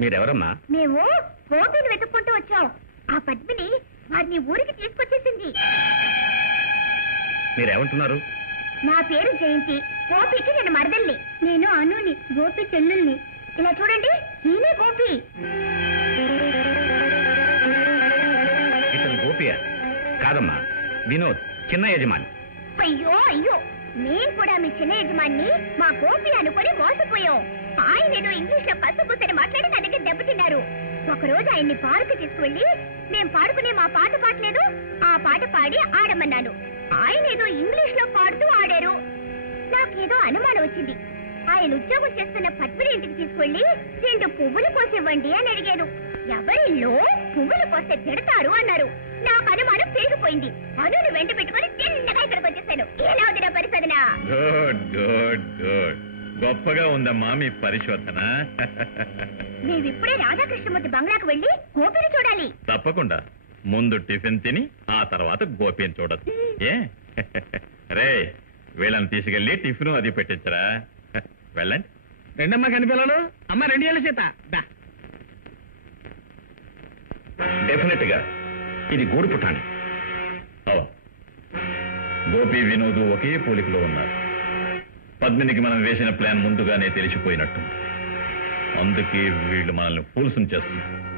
మీరెవరమ్మా? మేము గోపిని వెతుక్కుంటూ వచ్చాం. ఆ పద్మిని వారిని ఊరికి తీసుకొచ్చేసింది. మీరేమంటున్నారు? నా పేరు జయంతి. గోపికి నేను మరదల్ని. నేను అనుని గోపి చెల్లెల్ని. ఇలా చూడండి ఈయనే గోపి. ఇతను గోపియా? కాదమ్మా వినోద్ చిన్న యజమాని. అయ్యో అయ్యో మేం కూడా మీ చిన్న యజమాన్ని మా గోపి అనుకొని మోసపోయాం. ఆయన ఏదో ఇంగ్లీష్లో ఒకరోజు ఆయన్ని పార్కు తీసుకువెళ్ళి మేం పాడుకునే మా పాట పాడలేదు ఆ పాట పాడి ఆడమన్నాను ఆయన ఏదో ఇంగ్లీష్లో పాడుతూ ఆడారు. నాకేదో అనుమానం వచ్చింది. ఆయన ఉద్యోగం చేస్తున్న పద్మిని ఇంటికి తీసుకెళ్ళి రెండు పువ్వులు కోసివ్వండి అని అడిగాను ఎవరిల్లో పువ్వులు కోస్తే తిడతారు అన్నారు. నాకు అనుమానం పెరిగిపోయింది. అనుని వెంట పెట్టుకుని తిన్నగా ఇక్కడికి వచ్చేసాను. ఎలా ఉంది నా పరిశోధన? గొప్పగా ఉందమ్మా మీ పరిశోధన. మేమిప్పుడే రాధాకృష్ణమూర్తి బంగ్లాకు వెళ్ళి గోపిని చూడాలి. తప్పకుండా. ముందు టిఫిన్ తిని ఆ తర్వాత గోపిని చూడదు ఏ? రే వీళ్ళని తీసుకెళ్ళి టిఫిన్ అది పెట్టించరా. వెళ్ళండి. రెండమ్మా కనిపిల్లలు. అమ్మ రెండు ఏళ్ళ చేత. డెఫినెట్గా ఇది గూడు పుటాని అవును గోపి వినోదు ఒకే పోలికలో ఉన్నారు. పద్మినికి మనం వేసిన ప్లాన్ ముందుగానే తెలిసిపోయినట్టు అందుకే వీళ్ళు మనల్ని ఫూల్సం చేస్తున్నారు.